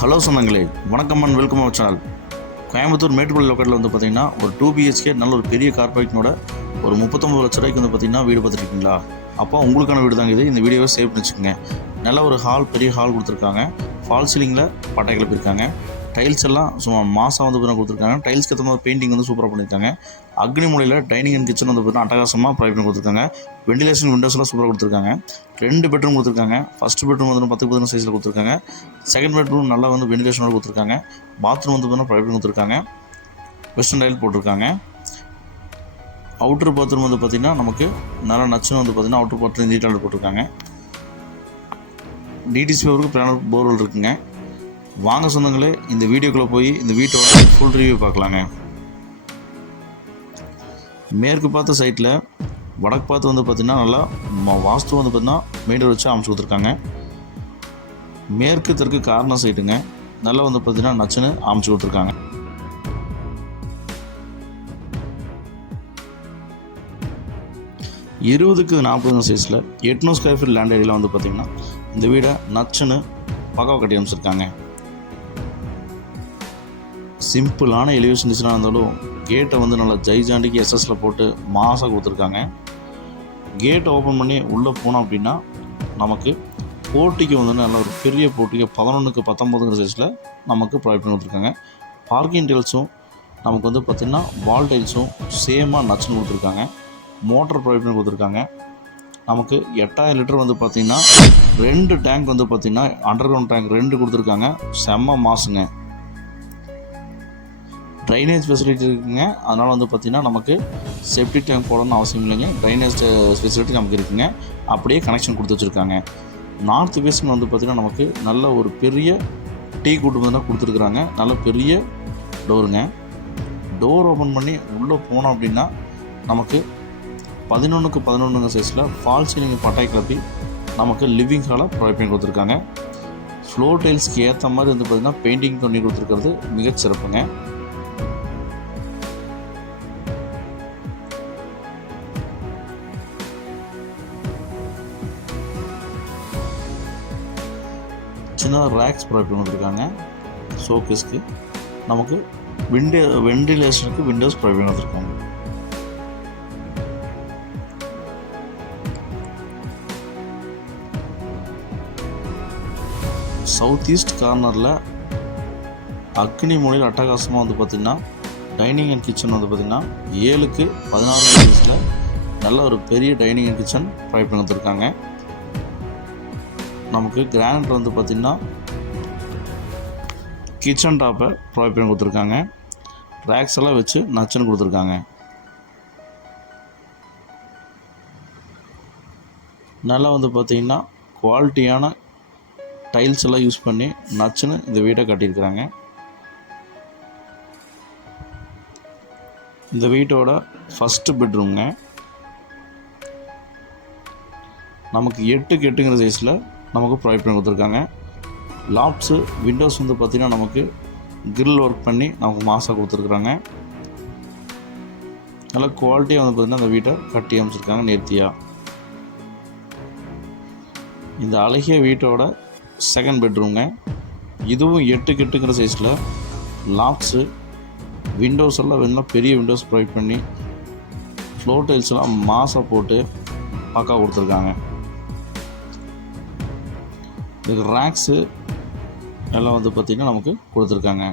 Hello சொந்தங்களே, வணக்கம் and welcome our channel. Coimbatore Mettupalayam லொக்கேட்டில் வந்து பார்த்திங்கன்னா ஒரு 2 BHK நல்ல ஒரு பெரிய கார்பரேட்னோட ஒரு 39 லட்ச ரூபாய்க்கு வந்து பார்த்திங்கன்னா வீடு பார்த்துருக்கீங்களா? அப்போ உங்களுக்கான வீடு தாங்க இது. இந்த வீடியோவை சேவ் பண்ணி வச்சுக்கோங்க. நல்ல ஒரு பெரிய ஹால் கொடுத்துருக்காங்க. ஃபால் சீலிங்கில் பட்டை கிளப்பியிருக்காங்க. டைல்ஸ் எல்லாம் சும்மா மாதம் வந்து பார்த்தீங்கன்னா கொடுத்துருக்காங்க. டைல்ஸ்க்கு ஏற்ற மாதிரி பெயிண்டிங் வந்து சூப்பராக பண்ணியிருக்காங்க. அக்னி மூலையில் டைனிங் அண்ட் கிச்சன் வந்து பார்த்தீங்கன்னா அட்டகாசமாக ப்ரொவைட் பண்ணி கொடுத்துருக்காங்க. வெண்டிலேஷன் விண்டோஸ்லாம் சூப்பராக கொடுத்துருக்காங்க. 2 பெட்ரூம் கொடுத்துருக்காங்க. ஃபஸ்ட் பெட்ரூம் வந்து 10 சைஸில் கொடுத்துருக்காங்க. செகண்ட் பெட்ரூம் நல்லா வந்து வெண்டிலேஷனோட கொடுத்துருக்காங்க. பாத்ரூம் வந்து பார்த்தீங்கன்னா ப்ரொவைட் பண்ணி கொடுத்துருக்காங்க. வெஸ்டர்ன் டைல் போட்டிருக்காங்க. அவுட்ரு பாத்ரூம் வந்து பார்த்திங்கன்னா நமக்கு நல்லா நச்சுன்னு வந்து பார்த்திங்கன்னா அவுட்ரு பாத்ரூம் நீட்டாக போட்டிருக்காங்க. டிடிசி பவருக்கு பிளானர் போர்வெல் இருக்குங்க. வாங்க சொந்தங்களே, இந்த வீடியோக்குள்ளே போய் இந்த வீட்டோட ஃபுல் ரிவ்யூ பார்க்கலாங்க. மேற்கு பார்த்த சைட்டில் வடக்கு பார்த்து வந்து பார்த்திங்கன்னா நல்லா வாஸ்து வந்து பார்த்திங்கன்னா மீட்டர் வச்சு அமைச்சு கொடுத்துருக்காங்க. மேற்கு தெற்கு கார்னர் சைட்டுங்க. நல்லா வந்து பார்த்திங்கன்னா நச்சுன்னு அமைச்சு கொடுத்துருக்காங்க. இருபதுக்கு 40 சைஸில் 800 ஸ்கொயர் ஃபீட் லேண்ட் ஏரியாவில் வந்து பார்த்திங்கன்னா இந்த வீடை நச்சுன்னு பக்காவாக கட்டி அமைச்சிருக்காங்க. சிம்பிளான எலிவேஷன் டிசைனாக இருந்தாலும் கேட்டை வந்து நல்லா ஜைஜாண்டிக்கு எஸ்எஸில் போட்டு மாசாக கொடுத்துருக்காங்க. கேட்டை ஓப்பன் பண்ணி உள்ளே போனோம் அப்படின்னா நமக்கு போர்ட்டிக்கு வந்து நல்ல ஒரு பெரிய போர்ட்டிக்கு 11க்கு 19 சைஸில் நமக்கு ப்ரொவைட் பண்ணி கொடுத்துருக்காங்க. பார்க்கிங் டைல்ஸும் நமக்கு வந்து பார்த்திங்கன்னா வால் டைல்ஸும் சேமாக நச்சுன்னு கொடுத்துருக்காங்க. மோட்டர் ப்ரொவைட் பண்ணி கொடுத்துருக்காங்க. நமக்கு 8000 லிட்டர் வந்து பார்த்திங்கன்னா 2 டேங்க் வந்து பார்த்திங்கன்னா அண்டர் கிரவுண்ட் டேங்க் 2 கொடுத்துருக்காங்க. செம்ம மாசுங்க. ட்ரைனேஜ் ஃபெசிலிட்டி இருக்குங்க. அதனால் வந்து பார்த்திங்கன்னா நமக்கு செப்டிக் டேங்க் போடணும்னு அவசியம் இல்லைங்க. ட்ரைனேஜ் ஃபெசிலிட்டி நமக்கு இருக்குங்க. அப்படியே கனெக்ஷன் கொடுத்து வச்சுருக்காங்க. நார்த் ஃபேஸிங் வந்து பார்த்திங்கன்னா நமக்கு நல்ல ஒரு பெரிய டீ கூட்டு வந்து கொடுத்துருக்குறாங்க. நல்ல பெரிய டோருங்க. டோர் ஓப்பன் பண்ணி உள்ளே போனோம் அப்படின்னா நமக்கு 11க்கு 11 சைஸில் ஃபால் சீலிங் பட்டாய் கிளப்பி நமக்கு லிவிங் ஹாலை ப்ரொவைட் பண்ணி கொடுத்துருக்காங்க. ஃப்ளோர் டைல்ஸ்க்கு ஏற்ற மாதிரி வந்து பார்த்திங்கன்னா பெயிண்டிங் பண்ணி கொடுத்துருக்கிறது மிகச்சிறப்புங்க. சின்னதாக ரேக்ஸ் ப்ரொவைட் பண்ணி கொடுத்துருக்காங்க. ஷோகேஸ்க்கு நமக்கு வெண்டிலேஷனுக்கு விண்டோஸ் ப்ரொவைட் பண்ணி கொடுத்துருக்காங்க. சவுத் ஈஸ்ட் கார்னரில் அக்னி மூலையில் அட்டகாசமாக வந்து பார்த்திங்கன்னா டைனிங் அண்ட் கிச்சன் வந்து பார்த்திங்கன்னா 7க்கு 14 சைஸில் நல்ல ஒரு பெரிய டைனிங் அண்ட் கிச்சன் ப்ரொவைட் பண்ணி கொடுத்துருக்காங்க. நமக்கு கிரானைட் வந்து பார்த்திங்கன்னா கிச்சன் டாப்பை ப்ரொவைட் பண்ணி கொடுத்துருக்காங்க. ரேக்ஸ் எல்லாம் வச்சு நச்சுன்னு கொடுத்துருக்காங்க. நல்லா வந்து பார்த்திங்கன்னா குவாலிட்டியான டைல்ஸ் எல்லாம் யூஸ் பண்ணி நச்சுன்னு இந்த வீட்டை கட்டியிருக்கிறாங்க. இந்த வீட்டோட ஃபஸ்ட்டு பெட்ரூம்ங்க. நமக்கு 8க்கு 8 சைஸில் நமக்கு ப்ரொவைட் பண்ணி கொடுத்துருக்காங்க. லாப்ஸு விண்டோஸ் வந்து பார்த்திங்கன்னா நமக்கு கிரில் ஒர்க் பண்ணி நமக்கு மாசாக கொடுத்துருக்குறாங்க. நல்லா குவாலிட்டியாக வந்து பார்த்திங்கன்னா அந்த வீட்டை கட்டி அமைச்சிருக்காங்க நேர்த்தியாக. இந்த அழகிய வீட்டோட செகண்ட் பெட்ரூம்ங்க. இதுவும் 8க்கு 8 சைஸில் லாப்ஸு விண்டோஸ் எல்லாம் வேணும்னா பெரிய விண்டோஸ் ப்ரொவைட் பண்ணி ஃப்ளோர் டைல்ஸ்லாம் மாசாக போட்டு பக்கா கொடுத்துருக்காங்க. இதுக்கு ரேக்ஸு எல்லாம் வந்து பார்த்திங்கன்னா நமக்கு கொடுத்துருக்காங்க.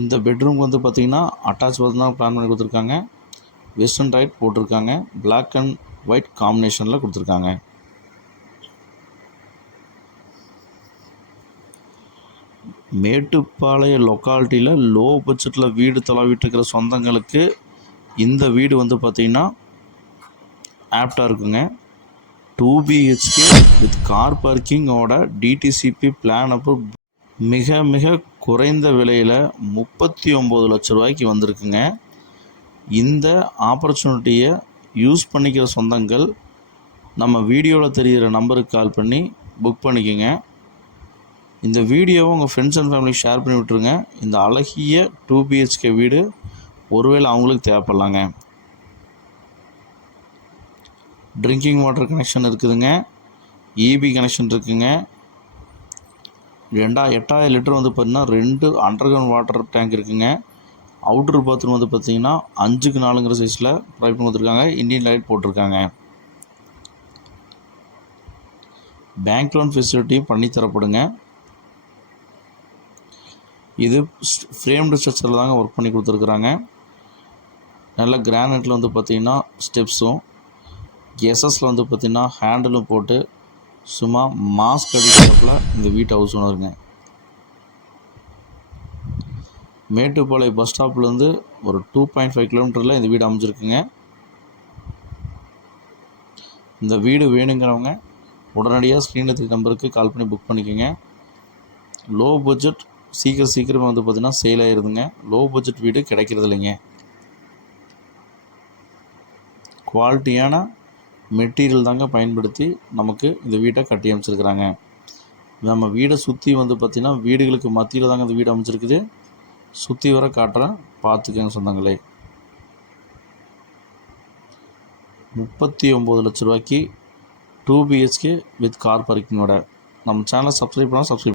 இந்த பெட்ரூம் வந்து பார்த்திங்கன்னா அட்டாச் பாத்ரூம் தான் பிளான் பண்ணி கொடுத்துருக்காங்க. வெஸ்டர்ன் டைட் போட்டிருக்காங்க. பிளாக் அண்ட் ஒயிட் காம்பினேஷனில் கொடுத்துருக்காங்க. மேட்டுப்பாளையம் லொக்காலிட்டியில் லோ பட்ஜெட்டில் வீடு தொலைவிட்டுருக்கிற சொந்தங்களுக்கு இந்த வீடு வந்து பார்த்திங்கன்னா ஆப்டாக இருக்குங்க. 2 BHK வித் கார் பார்க்கிங்கோட டிடிசிபி பிளான் அப்போ மிக மிக குறைந்த விலையில் 39 லட்ச ரூபாய்க்கு வந்திருக்குங்க. இந்த ஆப்பர்ச்சுனிட்டியை யூஸ் பண்ணிக்கிற சொந்தங்கள் நம்ம வீடியோவில் தெரிகிற நம்பருக்கு கால் பண்ணி புக் பண்ணிக்கோங்க. இந்த வீடியோவை உங்கள் ஃப்ரெண்ட்ஸ் அண்ட் ஃபேமிலிக்கு ஷேர் பண்ணி விட்ருங்க. இந்த அழகிய 2 BHK வீடு ஒருவேளை அவங்களுக்கு தேவைப்படலாங்க. ட்ரிங்கிங் வாட்டர் கனெக்ஷன் இருக்குதுங்க. இபி கனெக்ஷன் இருக்குங்க. 8000 லிட்டர் வந்து பார்த்திங்கன்னா 2 அண்டர் கிரவுண்ட் வாட்டர் டேங்க் இருக்குங்க. அவுட்டர் பாத்ரூம் வந்து பார்த்திங்கன்னா 5க்கு 4ங்கிற சைஸில் ப்ரொவைட் பண்ணி கொடுத்துருக்காங்க. இண்டியன் லைட் போட்டிருக்காங்க. பேங்க் லோன் ஃபெசிலிட்டியும் பண்ணி தரப்படுங்க. இது ஃப்ரேம்டு ஸ்ட்ரக்சரில் தாங்க ஒர்க் பண்ணி கொடுத்துருக்குறாங்க. நல்ல கிரானைட்டில் வந்து பார்த்திங்கன்னா ஸ்டெப்ஸும் எஸ்எஸில் வந்து பார்த்திங்கன்னா ஹேண்டிலும் போட்டு சும்மா மாஸ்க் அடிக்கிறப்பல இந்த வீட்டு ஹவுஸ் ஓனருங்க. மேட்டுப்பாளையம் பஸ் ஸ்டாப்லேருந்து ஒரு 2.5 கிலோமீட்டரில் இந்த வீடு அமைஞ்சிருக்குங்க. இந்த வீடு வேணுங்கிறவங்க உடனடியாக ஸ்க்ரீனில் நம்பருக்கு கால் பண்ணி புக் பண்ணிக்கோங்க. லோ பட்ஜெட் சீக்கிரமாக வந்து பார்த்திங்கன்னா சேல் ஆகிடுதுங்க. லோ பட்ஜெட் வீடு கிடைக்கிறது இல்லைங்க. குவாலிட்டியான மெட்டீரியல் தாங்க பயன்படுத்தி நமக்கு இந்த வீட்டை கட்டி அமைச்சிருக்கிறாங்க. நம்ம வீடை சுற்றி வந்து பார்த்திங்கன்னா வீடுகளுக்கு மத்தியில் தாங்க இந்த வீடு அமைச்சிருக்குது. சுற்றி வர காட்டுறேன், பார்த்துக்கங்க சொந்தங்களே. 39 லட்ச ரூபாய்க்கு 2 BHK வித் கார் பார்க்கிங்கோட. நம்ம சேனலை சப்ஸ்கிரைப் பண்ணால் சப்ஸ்கிரைப்